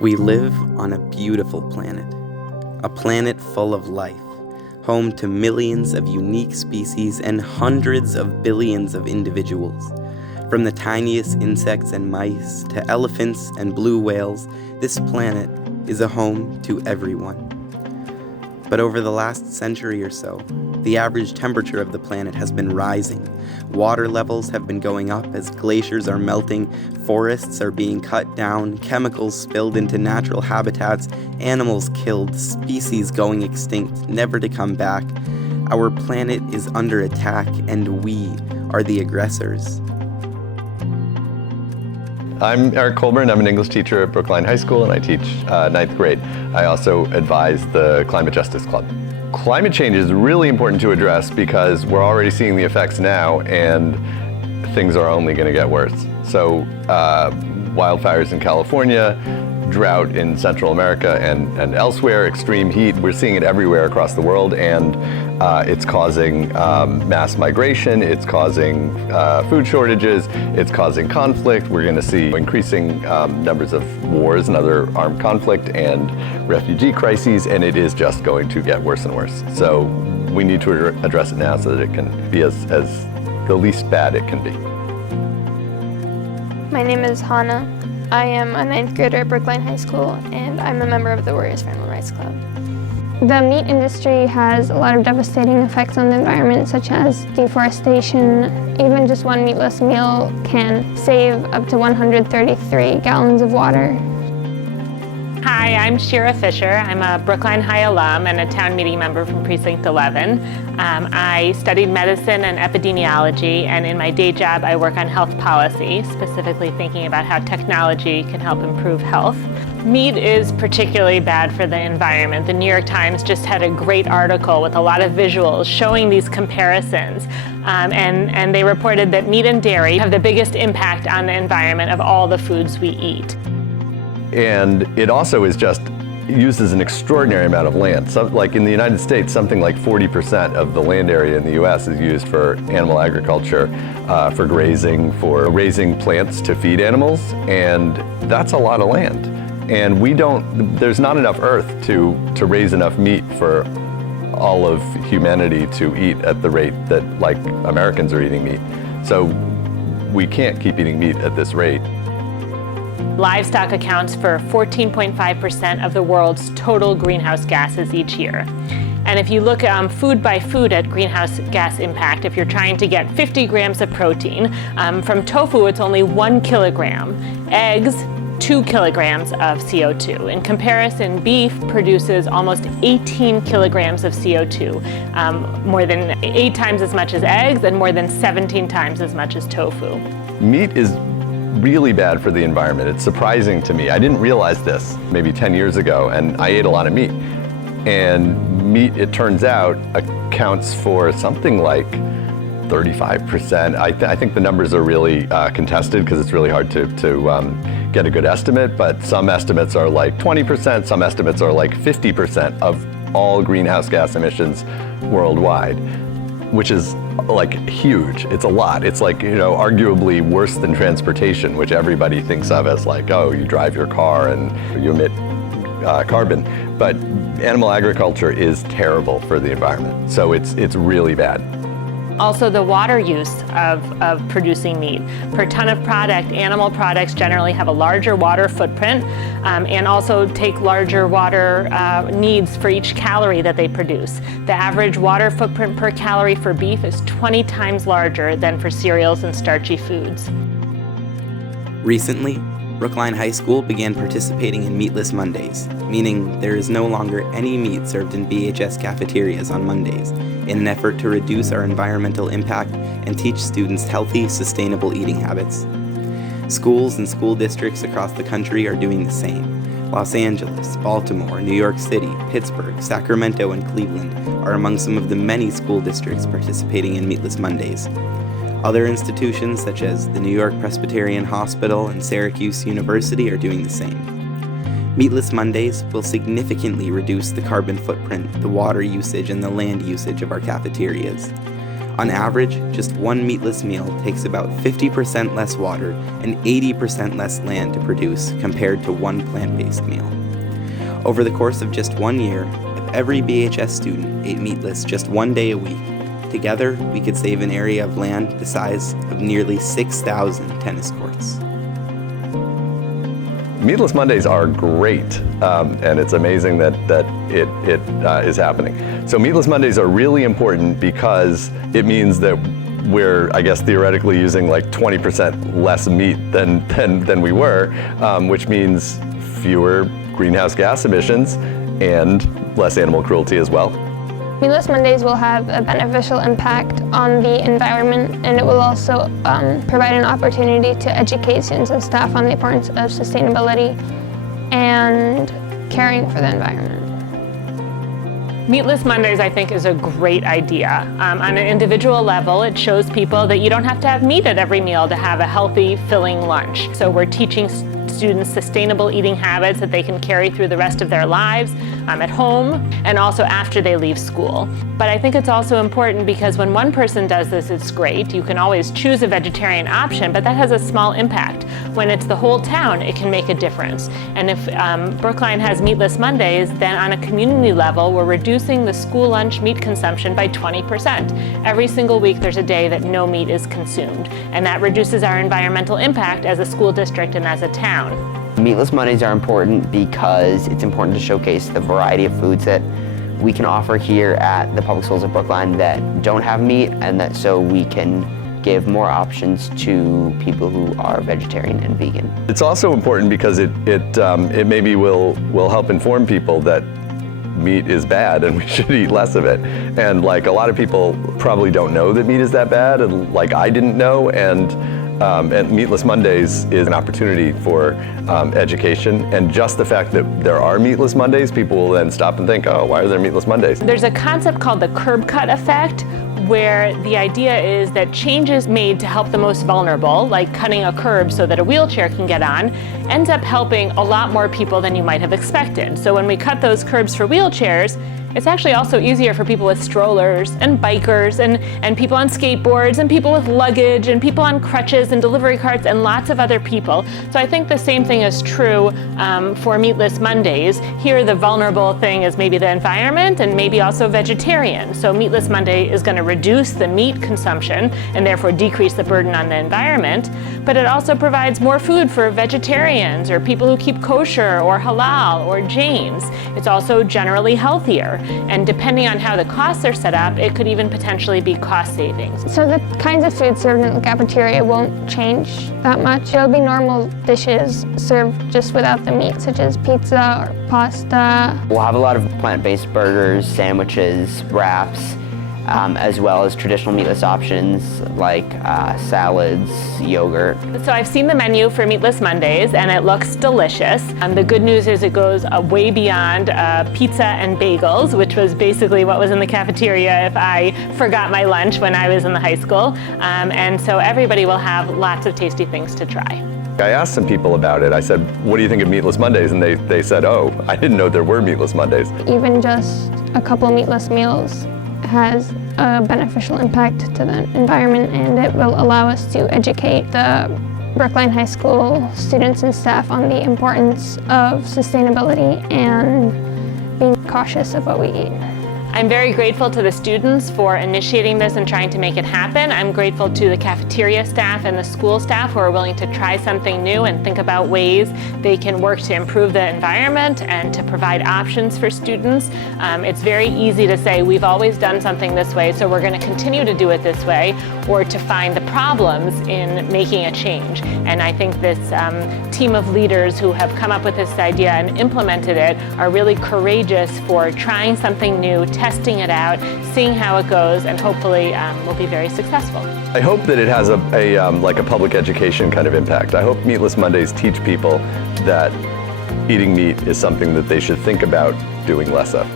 We live on a beautiful planet, a planet full of life, home to millions of unique species and hundreds of billions of individuals. From the tiniest insects and mice to elephants and blue whales, this planet is a home to everyone. But over the last century or so, the average temperature of the planet has been rising. Water levels have been going up as glaciers are melting, forests are being cut down, chemicals spilled into natural habitats, animals killed, species going extinct, never to come back. Our planet is under attack, and we are the aggressors. I'm Eric Colburn. I'm an English teacher at Brookline High School, and I teach 9th grade. I also advise the Climate Justice Club. Climate change is really important to address because we're already seeing the effects now, and things are only going to get worse. So wildfires in California, drought in Central America and elsewhere, extreme heat, we're seeing it everywhere across the world, and it's causing mass migration, it's causing food shortages, it's causing conflict. We're going to see increasing numbers of wars and other armed conflict and refugee crises, and it is just going to get worse and worse. So we need to address it now so that it can be as the least bad it can be. My name is Hannah. I am a 9th grader at Brookline High School, and I'm a member of the Warriors for Animal Rights Club. The meat industry has a lot of devastating effects on the environment, such as deforestation. Even just one meatless meal can save up to 133 gallons of water. Hi, I'm Shira Fisher. I'm a Brookline High alum and a town meeting member from Precinct 11. I studied medicine and epidemiology, and in my day job I work on health policy, specifically thinking about how technology can help improve health. Meat is particularly bad for the environment. The New York Times just had a great article with a lot of visuals showing these comparisons, and they reported that meat and dairy have the biggest impact on the environment of all the foods we eat. And it also is just uses an extraordinary amount of land. So, like in the United States, something like 40% of the land area in the US is used for animal agriculture, for grazing, for raising plants to feed animals, and that's a lot of land. And there's not enough earth to raise enough meat for all of humanity to eat at the rate that, like, Americans are eating meat. So we can't keep eating meat at this rate. Livestock accounts for 14.5% of the world's total greenhouse gases each year. And if you look food by food at greenhouse gas impact, if you're trying to get 50 grams of protein, from tofu it's only 1 kilogram. Eggs, 2 kilograms of CO2. In comparison, beef produces almost 18 kilograms of CO2, more than 8 times as much as eggs and more than 17 times as much as tofu. Meat is really bad for the environment. It's surprising to me. I didn't realize this maybe 10 years ago, and I ate a lot of meat. And meat, it turns out, accounts for something like 35%. I think the numbers are really contested because it's really hard to get a good estimate, but some estimates are like 20%, some estimates are like 50% of all greenhouse gas emissions worldwide, which is like huge. It's a lot. It's like, arguably worse than transportation, which everybody thinks of as like, oh, you drive your car and you emit carbon. But animal agriculture is terrible for the environment. So it's really bad. Also, the water use of producing meat. Per ton of product, animal products generally have a larger water footprint and also take larger water needs for each calorie that they produce. The average water footprint per calorie for beef is 20 times larger than for cereals and starchy foods. Recently, Brookline High School began participating in Meatless Mondays, meaning there is no longer any meat served in BHS cafeterias on Mondays, in an effort to reduce our environmental impact and teach students healthy, sustainable eating habits. Schools and school districts across the country are doing the same. Los Angeles, Baltimore, New York City, Pittsburgh, Sacramento, and Cleveland are among some of the many school districts participating in Meatless Mondays. Other institutions such as the New York Presbyterian Hospital and Syracuse University are doing the same. Meatless Mondays will significantly reduce the carbon footprint, the water usage, and the land usage of our cafeterias. On average, just one meatless meal takes about 50% less water and 80% less land to produce compared to one plant-based meal. Over the course of just 1 year, if every BHS student ate meatless just 1 day a week, together we could save an area of land the size of nearly 6,000 tennis courts. Meatless Mondays are great, and it's amazing that it is happening. So Meatless Mondays are really important because it means that we're, I guess, theoretically using like 20% less meat than we were, which means fewer greenhouse gas emissions and less animal cruelty as well. Meatless Mondays will have a beneficial impact on the environment, and it will also provide an opportunity to educate students and staff on the importance of sustainability and caring for the environment. Meatless Mondays, I think, is a great idea. On an individual level, it shows people that you don't have to have meat at every meal to have a healthy, filling lunch. So we're teaching students sustainable eating habits that they can carry through the rest of their lives at home and also after they leave school. But I think it's also important because when one person does this, it's great. You can always choose a vegetarian option, but that has a small impact. When it's the whole town, it can make a difference. And if Brookline has Meatless Mondays, then on a community level, we're reducing the school lunch meat consumption by 20%. Every single week, there's a day that no meat is consumed. And that reduces our environmental impact as a school district and as a town. Meatless Mondays are important because it's important to showcase the variety of foods that we can offer here at the Public Schools of Brookline that don't have meat, and that so we can give more options to people who are vegetarian and vegan. It's also important because it maybe will help inform people that meat is bad and we should eat less of it. And like a lot of people probably don't know that meat is that bad, and like I didn't know, and Meatless Mondays is an opportunity for education, and just the fact that there are Meatless Mondays, people will then stop and think, oh, why are there Meatless Mondays? There's a concept called the curb cut effect, where the idea is that changes made to help the most vulnerable, like cutting a curb so that a wheelchair can get on, ends up helping a lot more people than you might have expected. So when we cut those curbs for wheelchairs, it's actually also easier for people with strollers and bikers and people on skateboards and people with luggage and people on crutches and delivery carts and lots of other people. So I think the same thing is true for Meatless Mondays. Here the vulnerable thing is maybe the environment and maybe also vegetarian. So Meatless Monday is going to reduce the meat consumption and therefore decrease the burden on the environment, but it also provides more food for vegetarians or people who keep kosher or halal or James. It's also generally healthier. And depending on how the costs are set up, it could even potentially be cost savings. So the kinds of food served in the cafeteria won't change that much. There'll be normal dishes served just without the meat, such as pizza or pasta. We'll have a lot of plant-based burgers, sandwiches, wraps, as well as traditional meatless options like salads, yogurt. So I've seen the menu for Meatless Mondays and it looks delicious. The good news is it goes way beyond pizza and bagels, which was basically what was in the cafeteria if I forgot my lunch when I was in the high school. And so everybody will have lots of tasty things to try. I asked some people about it. I said, what do you think of Meatless Mondays? And they said, oh, I didn't know there were Meatless Mondays. Even just a couple meatless meals has a beneficial impact to the environment, and it will allow us to educate the Brookline High School students and staff on the importance of sustainability and being cautious of what we eat. I'm very grateful to the students for initiating this and trying to make it happen. I'm grateful to the cafeteria staff and the school staff who are willing to try something new and think about ways they can work to improve the environment and to provide options for students. It's very easy to say we've always done something this way, so we're going to continue to do it this way, or to find the problems in making a change. And I think this team of leaders who have come up with this idea and implemented it are really courageous for trying something new, testing it out, seeing how it goes, and hopefully will be very successful. I hope that it has like a public education kind of impact. I hope Meatless Mondays teach people that eating meat is something that they should think about doing less of.